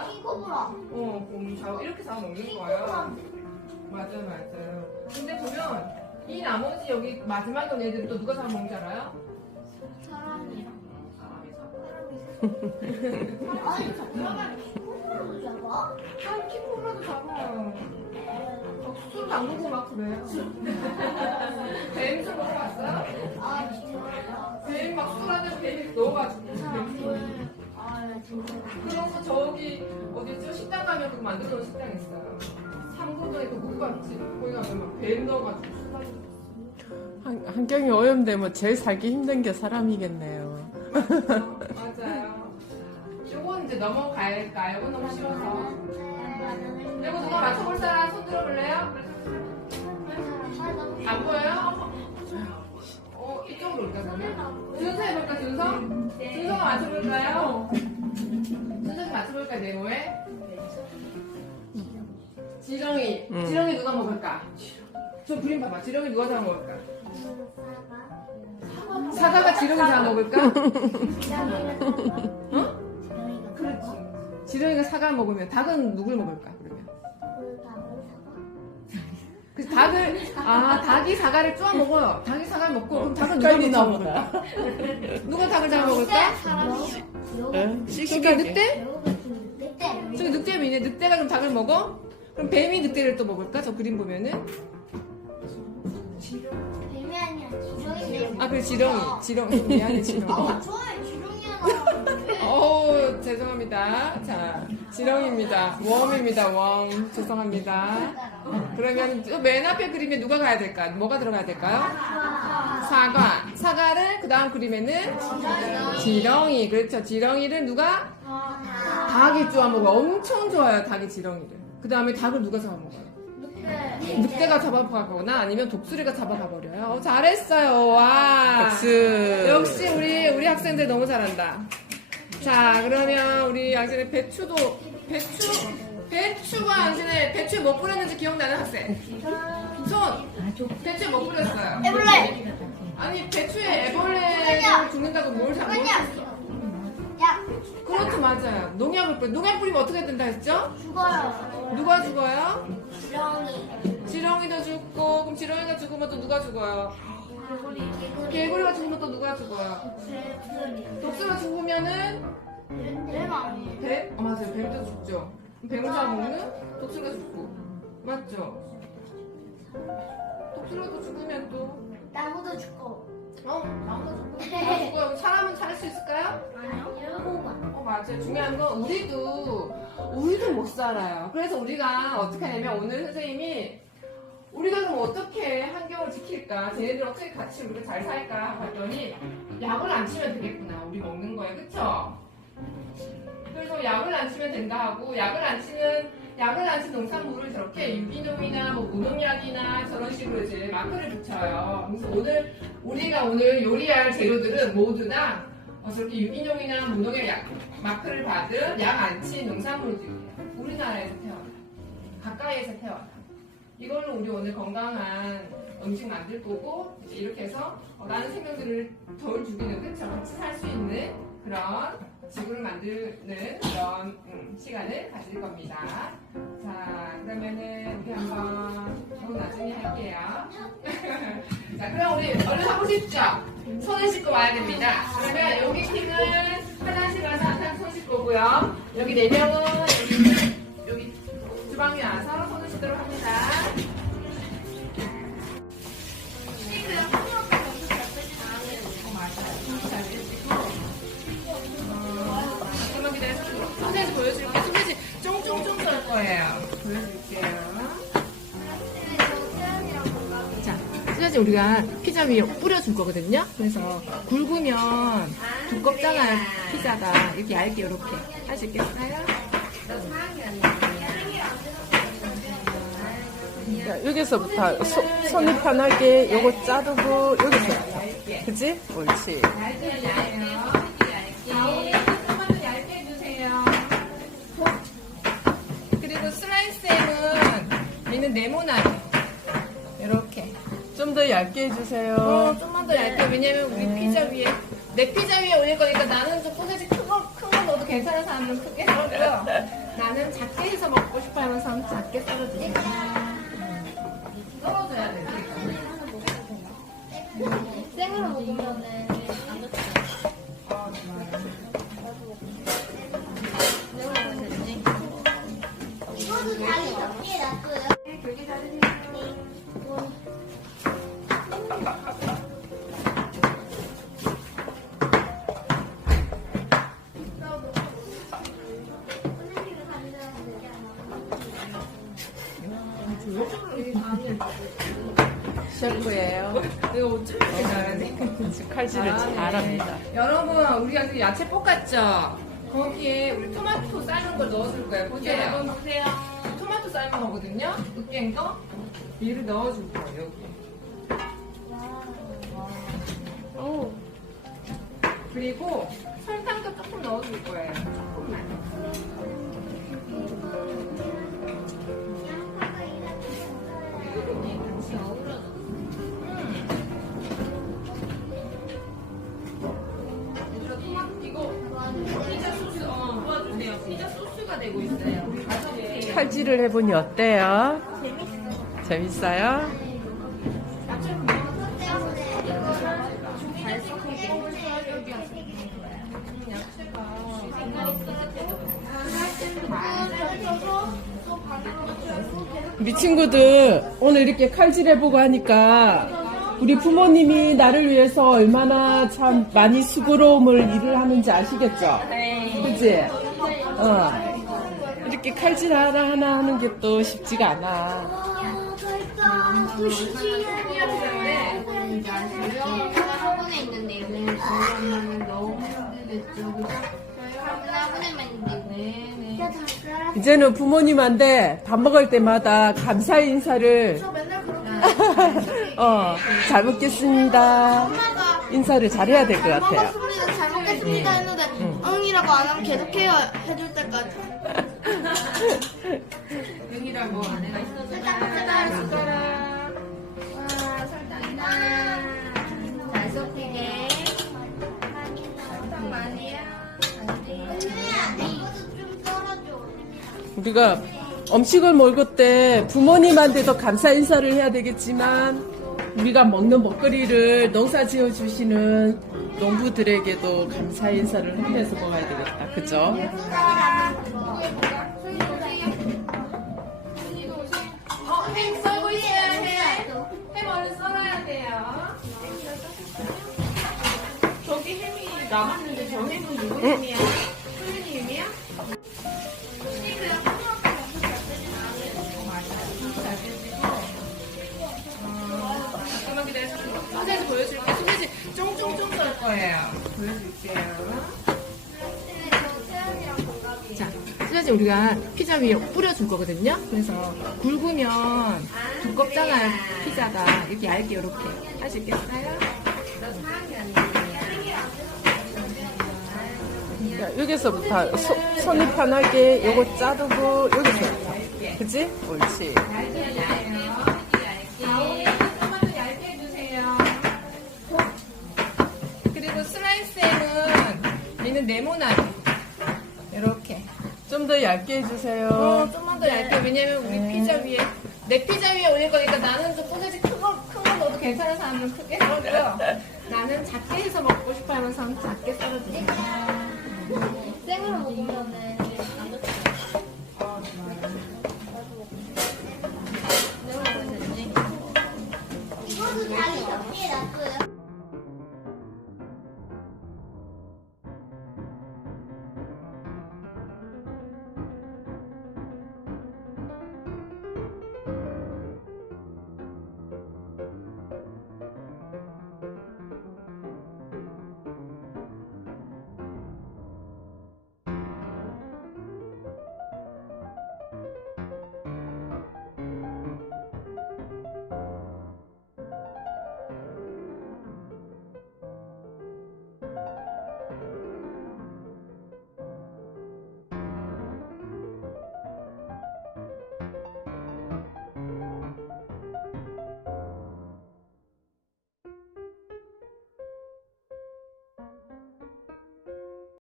맞아요? 킹코브라. 어, 그럼 잡 이렇게 잡아 먹는 거예요. 맞아요, 맞아요. 근데 보면 이 나머지 여기 마지막에 온 애들은 또 누가 잡아 먹는지 알아요? 사람이요. 사람이 잡아. 아니, 잠깐만. 킹코브라도 잡아? 사람 킹코브라도 잡아요. 술 담그고 막 그래요. 뱀술 먹어봤어요? 아, 진짜. 뱀막 술안에 뱀이 넣어가지고. 아, 진짜. 그래서 저기 어디죠? 식당 가면 그거 만들어 놓은 식당 있어요. 삼성동에 그 국밥집. 거기 가면 막뱀 넣어가지고 술 마시고. 환- 환경이 오염되면 제일 살기 힘든 게 사람이겠네요. 맞아요. 요건 이제 넘어갈까요? 이건 너무 싫어서. 이거 누가 맞춰볼 사람 손 들어볼래요? 안 보여요? 어, 이쪽으로 올까 그러면? 준서 해볼까, 준서? 준서가 맞춰볼까요? 누가 먹을까? 저 그림 봐봐. 지렁이 누가 잡아 먹을까? 사과가 지렁이 잡아 먹을까? 어? 그렇지. 지렁이가 사과 먹으면 닭은 누굴 먹을까, 그러면? 그 닭을, 아, 닭이 사과를 쪼아 먹어요. 닭이 사과를 먹고, 그럼 닭은 누가 헷갈리나 먹을까 누가 닭을 잡아 먹을까? 에? 저기 씩씩하게. 늑대? 늑대. 저기 늑대미 있네. 늑대가 그럼 닭을 먹어? 그럼 뱀이 늑대를 또 먹을까? 저 그림 보면은. 뱀이 아니야. 지렁이인데. 아, 그래, 지렁이. 지렁이. 미안해, 지렁이. 어, 좋아요. 지렁이 하나. 어우, 죄송합니다. 자, 지렁이입니다. 웜입니다, 웜. 죄송합니다. 그러면 저맨 앞에 그림에 누가 가야 될까? 뭐가 들어가야 될까요? 사과. 사과를 그 다음 그림에는 지렁이. 그렇죠. 지렁이를 누가? 닭이 쪼아먹어. 엄청 좋아요, 닭이 지렁이를. 그 다음에 닭을 누가 잡아먹어요? 늑대. 늑대가 잡아가거나 아니면 독수리가 잡아가버려요. 어, 잘했어요. 와. 박수. 역시 우리 우리 학생들 너무 잘한다. 자 그러면 우리 학생들 배추도 배추 배추가 당신의 배추에 뭐 뿌렸는지 기억나는 학생? 손. 배추에 뭐 뿌렸어요? 애벌레. 아니 배추에 애벌레가 죽는다고 뭘잘 아니야. 모르겠어. 맞아요. 농약을 뿌려. 농약 뿌리면 어떻게 된다 했죠? 죽어요. 누가 죽어요? 지렁이. 지렁이도 죽고 그럼 지렁이가 죽으면 또 누가 죽어요? 개구리. 개구리가 죽으면 또 누가 죽어요? 개구리. 독수리가 죽으면은 뱀 아니에요. 뱀? 어, 맞아요. 뱀도 죽죠. 뱀자 먹는 독수리가 죽고 맞죠? 독수리가 또 죽으면 또 나무도 죽고. 어? 나무도 죽고 다 죽어요. 사람은 살 수 있을까요? 아니요. 일곱만. 중요한 건 우리도 우리도 못 살아요. 그래서 우리가 어떻게 하냐면 오늘 선생님이 우리가 그럼 어떻게 환경을 지킬까? 쟤네들 어떻게 같이 우리가 잘 살까? 봤더니 약을 안 치면 되겠구나. 우리 먹는 거에 그쵸? 그래서 약을 안 치면 된다 하고 약을 안 치는 약을 안친 농산물을 저렇게 유기농이나 뭐 무농약이나 저런 식으로 이제 마크를 붙여요. 그래서 오늘 우리가 오늘 요리할 재료들은 모두 다 어, 저렇게 유기농이나 무농약 약, 마크를 받은 약 안 친 농산물들이에요. 우리나라에서 태어나. 가까이에서 태어나. 이걸로 우리 오늘 건강한 음식 만들 거고 이렇게 해서 어, 나는 생명들을 덜 죽이는 그쵸 같이 살 수 있는 그런 지구를 만드는 그런 음, 시간을 가질 겁니다. 자 그러면은 우리 한번 저 나중에 할게요. 자 그럼 우리 얼른 해보십시오. 손을 씻고 와야 됩니다. 그러면 여기 팀은 화장실 가서 항상 손 씻고 오고요. 여기 네 명은 여기 주방에 와서 손을 씻도록 합니다. 어, 잠깐만 기다려주세요. 선생님 보여줄게요. 선생님 쫑쫑쫑 썰 거예요. 수자지 우리가 피자 위에 뿌려줄 거거든요. 그래서 굵으면 두껍잖아요. 피자가 이렇게 얇게 이렇게 하시겠어요? 자, 여기서부터 소- 손이 편하게 요거 자르고 여기서부터. 그지? 옳지. 그리고 슬라이스햄은 얘는 네모나요. 좀 더 얇게 해주세요. 어, 좀만 더 얇게. 왜냐면 우리 피자 위에 내 피자 위에 올릴 거니까 나는 좀 소세지 큰거 큰거 넣어도 괜찮은 사람은 크게 썰고요. 나는 작게 해서 먹고 싶어 하는 사람은 작게 썰어주세요. 셰프예요. 내가 어쩜 이렇게 잘하네. 칼질을. 잘합니다. 여러분, 우리가 그 야채 볶았죠? 거기에 우리 토마토 삶은 걸 넣어줄 거예요. 보세요. 여러분 보세요. 토마토 삶은 거거든요? 으깬 거? 얘를 넣어줄 거예요, 여기. 오, 그리고 설탕도 조금 넣어줄 거예요. 조금만. 같이 어우러 이거 피자 소스, 어, 도와주세요. 피자 소스가 되고 있어요. 칼질을 해보니 어때요? 재밌어요? 야채를 잘 섞고 여기 야채가 우리 친구들 오늘 이렇게 칼질해보고 하니까 우리 부모님이 나를 위해서 얼마나 참 많이 수고로움을 일을 하는지 아시겠죠? 그치? 어. 이렇게 칼질 하나 하나 하는 게 또 쉽지가 않아. 학원에 있는데 오늘 저희 너무 힘들겠죠, 그죠? 저희 학원에만 있는데. 네네. 이제는 부모님한테 밥 먹을 때마다 감사 인사를 맨날 그렇게 어, 잘 먹겠습니다. 엄마가 인사를 잘해야 될것잘 같아요. 먹었습니다, 잘 먹겠습니다 했는데 응이라고 안 하면 계속 해요 해줄 때까지. 응이라고 아내가 있어서 설탕 숟가락 숟가락 와 설탕이다. 잘 섞이게. 설탕 많이야. 언니야, 이것도 좀 썰어줘. 우리가 음식을 먹을 때 부모님한테도 감사 인사를 해야 되겠지만 우리가 먹는 먹거리를 농사 지어 주시는 농부들에게도 감사 인사를 하면서 먹어야 되겠다. 그죠? 남았는데 저 햄은 누구 햄이야? 보여줄게요. 소세지 쫑쫑쫑 썰 거예요. 보여줄게요. 자, 소세지 우리가 피자 위에 뿌려줄 거거든요. 그래서 굵으면 두껍잖아요. 피자가 이렇게 얇게 이렇게 하시겠어요? 자, 여기서부터 소- 손이 편하게 요거 자르고 여기서부터. 그치? 옳지. 조금만 더 얇게 해주세요. 그리고 슬라이스에는 얘는 네모나게 이렇게. 좀 더 얇게 해주세요. 어, 좀만 더 얇게 왜냐면 우리 피자 위에 내 피자 위에 올릴 거니까 나는 좀 소세지 큰거 큰 거 넣어도 괜찮은 사람은 크게 썰고요. 나는 작게 해서 먹고 싶어 하는 사람은 작게 썰어주세요. 생으로 먹으면은 안 좋다. 이거도 자기 덮개에 놔둬요.